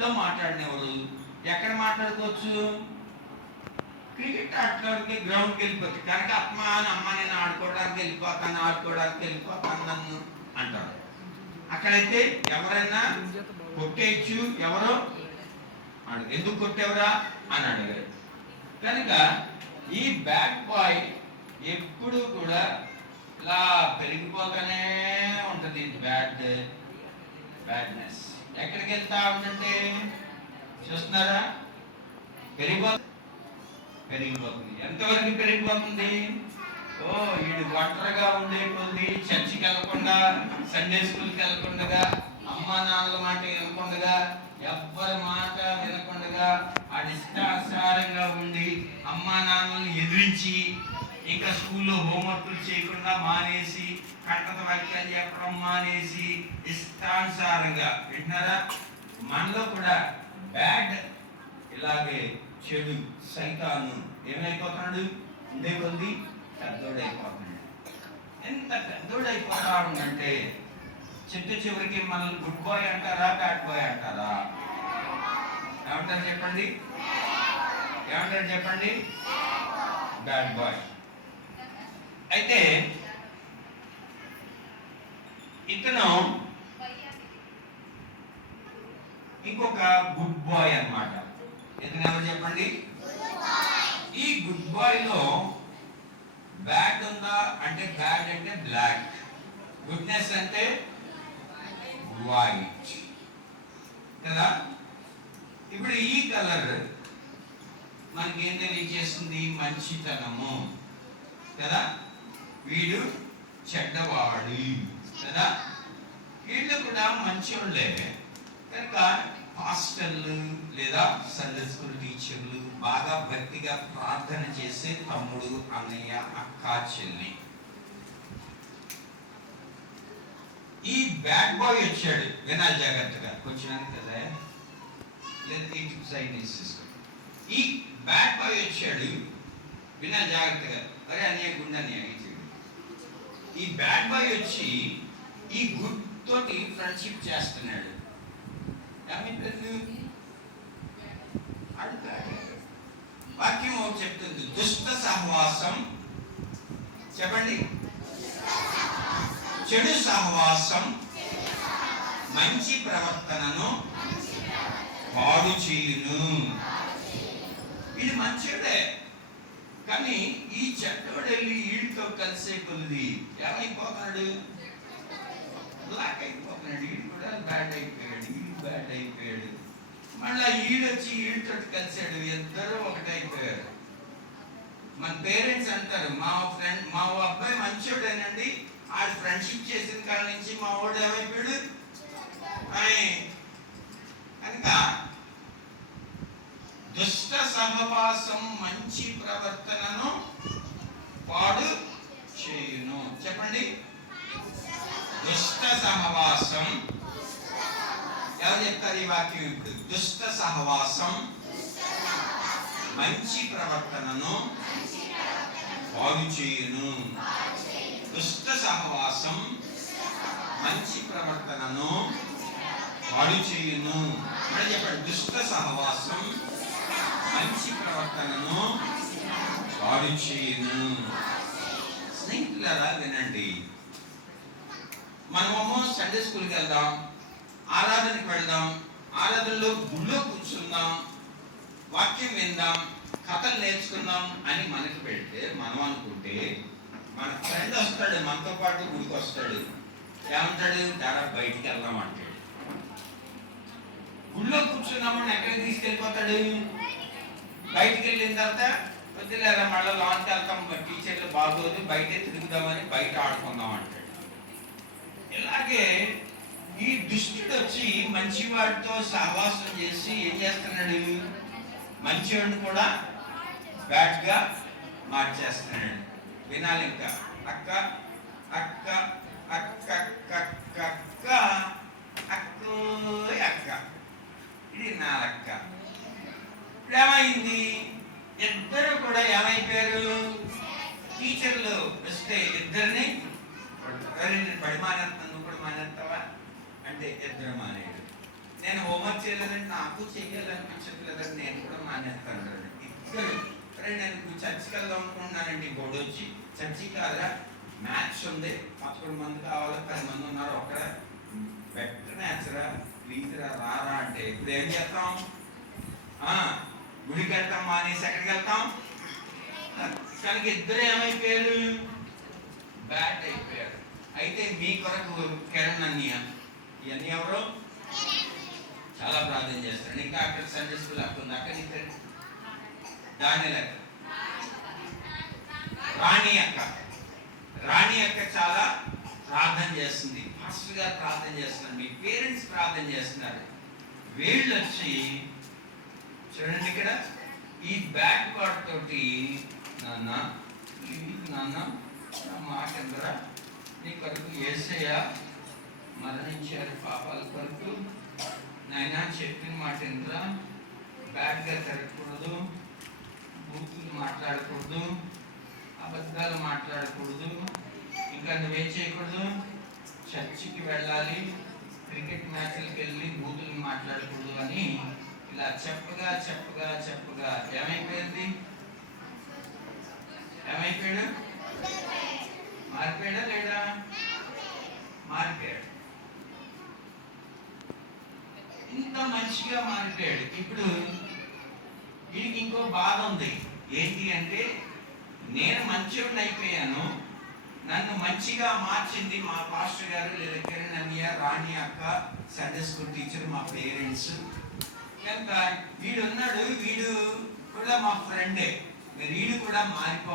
ఇంట్లో మాట్లాడినవారు ఎక్కడ మాట్లాడుకోవచ్చు? క్రికెట్ ఆటలోకి గ్రౌండ్కి వెళ్ళిపోవచ్చు. కనుక అమ్మ నేను ఆడుకోవడానికి వెళ్ళిపోతాను నన్ను అంటారు. అక్కడైతే ఎవరైనా కొట్టేయచ్చు, ఎవరో ఎందుకు కొట్టేవరా అని అడిగారు. కనుక ఈ బ్యాడ్ బాయ్ ఎప్పుడు కూడా ఇలా పెరిగిపోతానే ఉంటుంది. బ్యాడ్నెస్ ఎక్కడికి వెళ్తా ఉందంటే చూస్తున్నారా, పెరిగిపోతుంది. ఎంతవరకు పెరిగిపోతుంది? వీడు ఒంటరిగా ఉండేటువంటి, చర్చికి వెళ్ళకుండా, సండే స్కూల్కి వెళ్ళకుండా, అమ్మా నాన్నల మాట వినకుండా, ఎవ్వరి మాట వినకుండా ఇష్టానుసారంగా ఉండి అమ్మా నాన్నలను ఎదిరించి, ఇంకా స్కూల్లో హోంవర్క్లు చేయకుండా మానేసి, కట్టత వాక్యాలు చెప్పడం మానేసి ఇష్టానుసారంగా వింటున్నారా? మనలో కూడా బ్యాడ్ ఇలాగే చెడు సైతాను ఏమైపోతున్నాడు? ఉండే కొద్ది పెద్దోడైపోతున్నాడు. ఎంత పెద్దోడైపోతా ఉందంటే చివరికి మనల్ని గుడ్ బాయ్ అంటారా, బ్యాడ్ బాయ్ అంటారా? ఏమంటారు చెప్పండి? Bad boy. అయితే ఇతను ఇంకొక గుడ్ బాయ్ అన్నమాట. ఇతను ఎవరు చెప్పండి? ఈ గుడ్ బాయ్ లో బ్యాడ్ ఉందా అంటే, బ్యాడ్ అంటే బ్లాక్, గుడ్నెస్ అంటే వైట్ కదా. ఇప్పుడు ఈ కలర్ మనకి ఏం తెలియజేస్తుంది? మంచితనము కదా. వీడు చెడ్డవాడు కదా. వీళ్ళు కూడా మంచోళ్ళే. కనుక పాస్టర్లు లేదా సండే స్కూల్ టీచర్లు, బాగా భక్తిగా ప్రార్థన చేసే తమ్ముడు, అన్నయ్య, అక్క, చెల్లి. ఈ బ్యాడ్ బాయ్ వచ్చాడు, వినాలి జాగ్రత్తగా. వచ్చినాను కదా, ఈ బ్యాడ్ బాయ్ వచ్చాడు, వినాలి జాగ్రత్తగా. అరే అన్నయ్య, గుండె అన్నయ్య. ఈ బ్యాడ్ బాయ్ వచ్చి ఈ గుడ్ తోటి ఫ్రెండ్షిప్ చేస్తున్నాడు. వాక్యం చెప్తుంది, దుష్ట సహవాసం, చెప్పండి, చెడు సహవాసం మంచి ప్రవర్తనను పాడు చేయును. ఇది మంచిదే, కానీ ఈ చెడ్డోడు వెళ్ళి వీడితో కలిసే కొద్ది ఏమైపోతున్నాడు? బ్లాక్ అయిపోతున్నాడు. వీడు కూడా బ్యాడ్ అయిపోయాడు. మళ్ళా ఈడొచ్చి వీడితో కలిసాడు, ఇద్దరు ఒకటైపోయారు. మన పేరెంట్స్ అంటారు, మా అబ్బాయి మంచోడేనండి, ఆడు ఫ్రెండ్షిప్ చేసిన కాడ నుంచి మా వాడు ఏమైపోయాడు. కనుక దుష్ట సహవాసం మంచి ప్రవర్తనను పాడు చేయును. చెప్పండి, దుష్ట సహవాసం. ఎవరు చెప్తారు ఈ వాక్యం ఇప్పుడు? దుష్ట సహవాసం మంచి ప్రవర్తనను పాడు చేయును. దుష్ట సహవాసం మంచి ప్రవర్తనను పాడు చేయును. మరి చెప్పండి, దుష్ట సహవాసం మంచి ప్రవర్తనను పాడు చేయును. స్నేహితులారా వినండి, మనమేమో సండే స్కూల్కి వెళ్దాం, ఆరాధనకి వెళ్దాం, ఆరాధనలో గుళ్ళో కూర్చుందాం, వాక్యం విందాం, కథలు నేర్చుకుందాం అని మనకి పెడితే, మనం అనుకుంటే మన ఫ్రెండ్ వస్తాడు, మనతో పాటు గుడికి వస్తాడు, ఏమంటాడు? దారా బయటికి వెళ్దాం అంటాడు. గుళ్ళో కూర్చున్నామని ఎక్కడికి తీసుకెళ్ళిపోతాడు? బయటికి వెళ్ళిన తర్వాత వద్దులేరా మళ్ళీ లాన్కి వెళ్తాం, టీచర్లు బాగోదు, బయటే తిరుగుదామని బయట ఆడుకుందాం అంటాడు. ఇలాగే ఈ దుష్టుడు వచ్చి మంచివాడితో సహవాసం చేసి ఏం చేస్తున్నాడు? మంచివాడిని కూడా బ్యాడ్ గా మార్చేస్తున్నాడు. వినాలి ఇంకా. అక్క అక్క అక్క అక్క అక్క అక్కో అక్క, ఇది నా అక్క. ఇప్పుడు ఏమైంది? ఇద్దరు కూడా ఏమైపోయారు? టీచర్లు వస్తే ఇద్దరిని బడి మానేస్తాను, నువ్వు కూడా మానేస్తావా అంటే ఇద్దరు మానేడు. నేను హోంవర్క్ చేయలేదంటే నాకు చెయ్యాలనిపించట్లేదని నేను కూడా మానేస్తాను. ఇద్దరు సరే నేను చర్చికి వెళ్దాం అనుకుంటున్నానండి. గొడవచ్చి చర్చికి కాదురా, మ్యాచ్ ఉంది, 11 మంది కావాలి, 10 మంది ఉన్నారు, ఒక బెటర్ మ్యాచ్ రా, ప్లీజ్ రా రారా అంటే ఇప్పుడు ఏం చేస్తాం? గుడికి వెళ్తాం మానేసి ఎక్కడికి వెళ్తాం? కనుక ఇద్దరు ఏమైపోయారు? బ్యాట్ అయిపోయారు. అయితే మీ కొరకు కిరణ్ అన్నయ్య, ఇవన్నీ ఎవరు చాలా ప్రార్థన చేస్తారు. ఇంకా అక్కడ సండే స్కూల్ అక్కడ అక్కడ దాని లెక్క రాణి అక్క చాలా ప్రార్థన చేస్తుంది. ఫాస్ట్ గా ప్రార్థన చేస్తున్నారు. మీ పేరెంట్స్ ప్రార్థన చేస్తున్నారు. వీళ్ళు వచ్చి చూడండి ఇక్కడ ఈ బ్యాక్ పార్ట్ తోటి నాన్న మాట ఎందరా, నీ కొరకు యేసయ్య మరణించారు పాపాల కొరకు, నాయన చెప్పిన మాట ఎందరా, బ్యాడ్ గా తిరగకూడదు, బూతులు మాట్లాడకూడదు, అబద్ధాలు మాట్లాడకూడదు, ఇంకా నువ్వేం చేయకూడదు, చర్చికి వెళ్ళాలి, క్రికెట్ మ్యాచ్లకు వెళ్ళి బూతులు మాట్లాడకూడదు అని ఇలా చెప్పగా ఏమైపోయింది? మారిపోయాడా లేడా? మారిపోయాడు. ఇంత మంచిగా మారిపోయాడు. ఇప్పుడు వీడికి ఇంకో బాధ ఉంది. ఏంటి అంటే, నేను మంచివాడిని అయిపోయాను, నన్ను మంచిగా మార్చింది మా పాస్టర్ గారు, లేదా కిరణ్ అన్నయ్య, రాణి అక్క, సండే స్కూల్ టీచర్, మా పేరెంట్స్. కనుక వీడు ఉన్నాడు, వీడు కూడా మా ఫ్రెండే, వీడు కూడా మారిపో